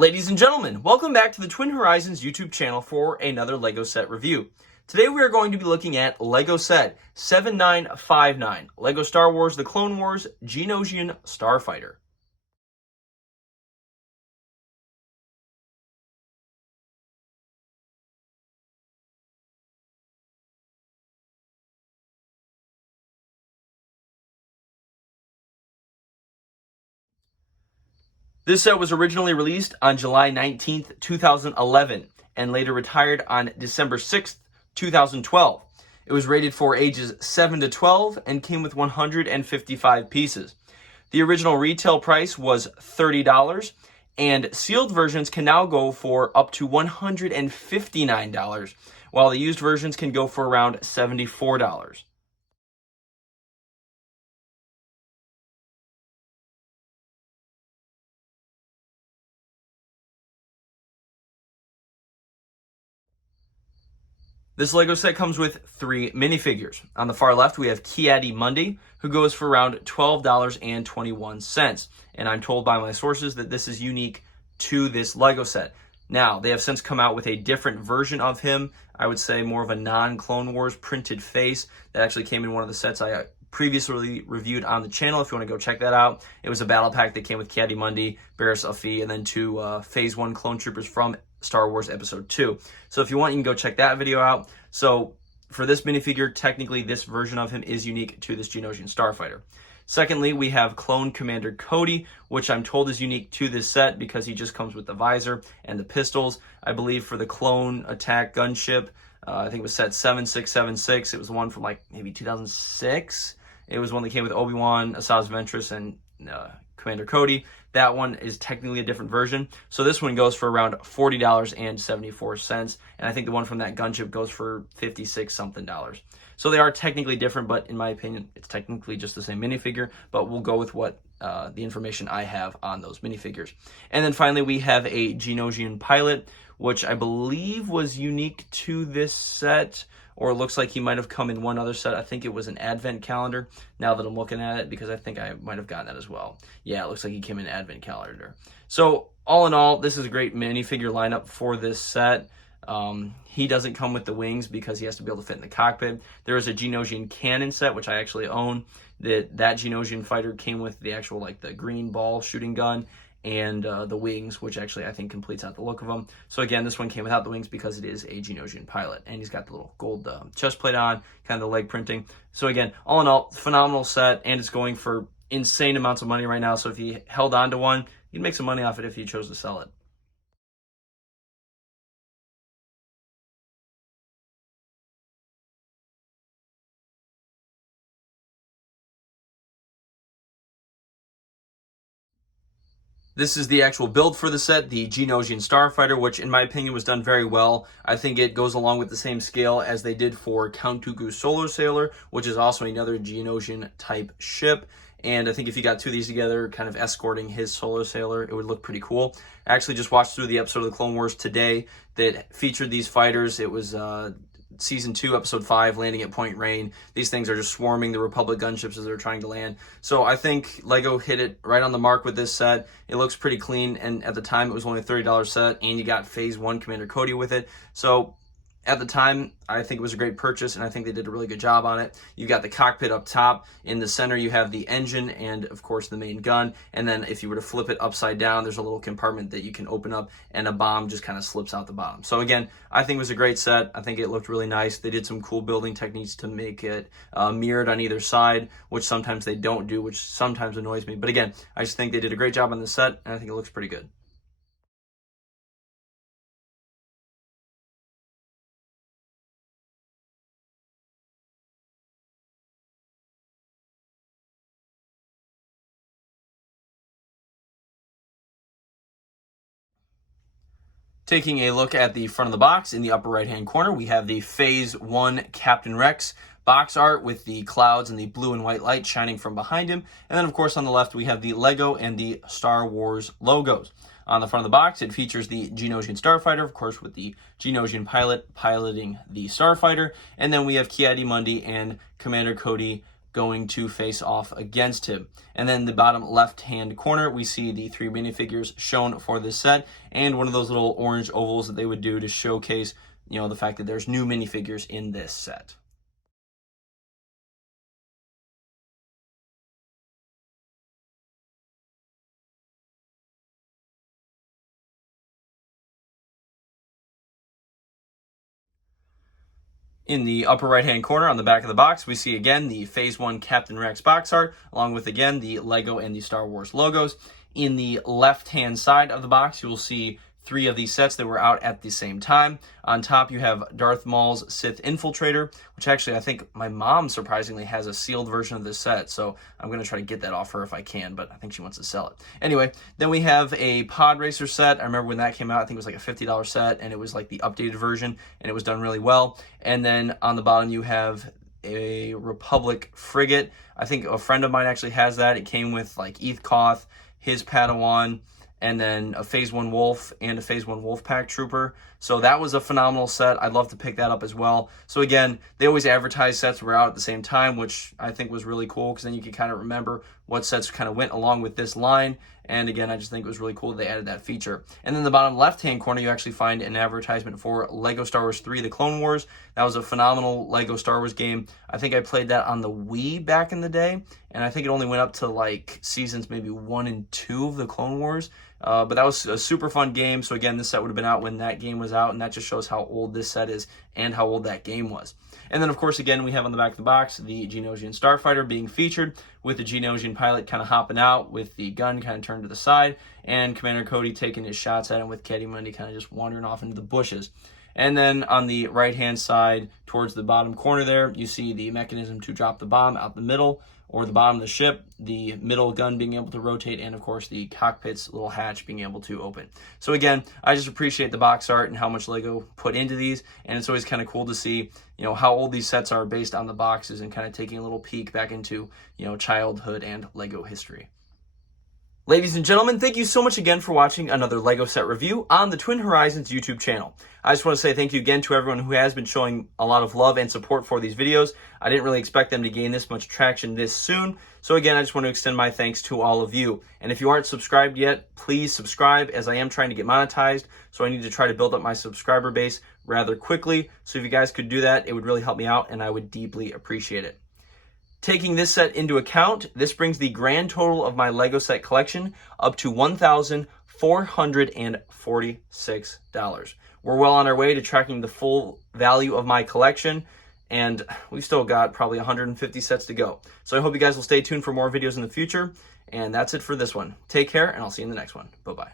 Ladies and gentlemen, welcome back to the Twin Horizons YouTube channel for another LEGO set review. Today we are going to be looking at LEGO set 7959, LEGO Star Wars The Clone Wars Geonosian Starfighter. This set was originally released on July 19th, 2011, and later retired on December 6th, 2012. It was rated for ages 7 to 12 and came with 155 pieces. The original retail price was $30, and sealed versions can now go for up to $159, while the used versions can go for around $74. This LEGO set comes with 3 minifigures. On the far left, we have Geonosian, who goes for around $12.21. And I'm told by my sources that this is unique to this LEGO set. Now, they have since come out with a different version of him. I would say more of a non-Clone Wars printed face that actually came in one of the sets I previously reviewed on the channel. If you want to go check that out, it was a battle pack that came with Geonosian, Barriss Offee, and then 2 Phase 1 clone troopers from Star Wars Episode 2. So if you want, you can go check that video out. So for this minifigure, technically this version of him is unique to this Geonosian Starfighter. Secondly, we have Clone Commander Cody, which I'm told is unique to this set because he just comes with the visor and the pistols. I believe for the Clone Attack gunship, I think it was set 7676. It was the one from like maybe 2006. It was one that came with Obi-Wan, Asajj Ventress, and Commander Cody. That one is technically a different version. So this one goes for around $40.74. And I think the one from that gunship goes for $56 something. So they are technically different, but in my opinion, it's technically just the same minifigure. But we'll go with what the information I have on those minifigures. And then finally, we have a Geonosian pilot, which I believe was unique to this set, or it looks like he might have come in one other set. I think it was an advent calendar, now that I'm looking at it, because I think I might have gotten that as well. Yeah, it looks like he came in an advent calendar. So all in all, this is a great minifigure lineup for this set. He doesn't come with the wings because he has to be able to fit in the cockpit. There is a Geonosian cannon set, which I actually own. That Geonosian fighter came with the actual, like, the green ball shooting gun and the wings, which actually I think completes out the look of them. So again, this one came without the wings because it is a Geonosian pilot, and he's got the little gold chest plate on, kind of the leg printing. So again, all in all, phenomenal set, and it's going for insane amounts of money right now. So if you held on to one, you'd make some money off it if you chose to sell it. This is the actual build for the set, the Geonosian Starfighter, which in my opinion was done very well. I think it goes along with the same scale as they did for Count Dooku's Solar Sailor, which is also another Geonosian type ship. And I think if you got 2 of these together, kind of escorting his Solar Sailor, it would look pretty cool. I actually just watched through the episode of the Clone Wars today that featured these fighters. It was Season 2, Episode 5, landing at Point Rain. These things are just swarming the Republic gunships as they're trying to land. So I think LEGO hit it right on the mark with this set. It looks pretty clean, and at the time it was only a $30 set, and you got Phase 1 Commander Cody with it. So at the time, I think it was a great purchase, and I think they did a really good job on it. You've got the cockpit up top. In the center, you have the engine and, of course, the main gun. And then if you were to flip it upside down, there's a little compartment that you can open up, and a bomb just kind of slips out the bottom. So, again, I think it was a great set. I think it looked really nice. They did some cool building techniques to make it mirrored on either side, which sometimes they don't do, which sometimes annoys me. But, again, I just think they did a great job on the set, and I think it looks pretty good. Taking a look at the front of the box, in the upper right-hand corner, we have the Phase 1 Captain Rex box art with the clouds and the blue and white light shining from behind him. And then, of course, on the left, we have the LEGO and the Star Wars logos. On the front of the box, it features the Geonosian Starfighter, of course, with the Geonosian pilot piloting the Starfighter. And then we have Geonosian and Commander Cody going to face off against him. And then the bottom left-hand corner, we see the 3 minifigures shown for this set, and one of those little orange ovals that they would do to showcase, the fact that there's new minifigures in this set. In the upper right-hand corner on the back of the box, we see again the Phase 1 Captain Rex box art, along with again the Lego and the Star Wars logos. In the left-hand side of the box, you will see 3 of these sets that were out at the same time. On top, you have Darth Maul's Sith Infiltrator, which actually I think my mom surprisingly has a sealed version of this set, so I'm going to try to get that off her if I can, but I think she wants to sell it. Anyway, then we have a Pod Racer set. I remember when that came out, I think it was like a $50 set, and it was like the updated version, and it was done really well. And then on the bottom, you have a Republic frigate. I think a friend of mine actually has that. It came with like Eth Koth, his Padawan, and then a Phase 1 Wolf and a Phase 1 Wolfpack Trooper. So that was a phenomenal set. I'd love to pick that up as well. So again, they always advertise sets were out at the same time, which I think was really cool because then you could kind of remember what sets kind of went along with this line. And again, I just think it was really cool that they added that feature. And then the bottom left-hand corner, you actually find an advertisement for Lego Star Wars 3: The Clone Wars. That was a phenomenal Lego Star Wars game. I think I played that on the Wii back in the day, and I think it only went up to like seasons maybe 1 and 2 of the Clone Wars. But that was a super fun game. So again, this set would have been out when that game was out, and that just shows how old this set is and how old that game was. And then, of course, again, we have on the back of the box the Geonosian Starfighter being featured with the Geonosian pilot kind of hopping out with the gun kind of turned to the side, and Commander Cody taking his shots at him with Mundi kind of just wandering off into the bushes. And then on the right-hand side, towards the bottom corner there, you see the mechanism to drop the bomb out the middle, or the bottom of the ship, the middle gun being able to rotate, and of course the cockpit's little hatch being able to open. So again, I just appreciate the box art and how much Lego put into these, and it's always kind of cool to see, how old these sets are based on the boxes and kind of taking a little peek back into, childhood and Lego history. Ladies and gentlemen, thank you so much again for watching another Lego set review on the Twin Horizons YouTube channel. I just want to say thank you again to everyone who has been showing a lot of love and support for these videos. I didn't really expect them to gain this much traction this soon. So again, I just want to extend my thanks to all of you. And if you aren't subscribed yet, please subscribe, as I am trying to get monetized. So I need to try to build up my subscriber base rather quickly. So if you guys could do that, it would really help me out and I would deeply appreciate it. Taking this set into account, this brings the grand total of my Lego set collection up to $1,446. We're well on our way to tracking the full value of my collection, and we've still got probably 150 sets to go. So I hope you guys will stay tuned for more videos in the future, and that's it for this one. Take care, and I'll see you in the next one. Bye-bye.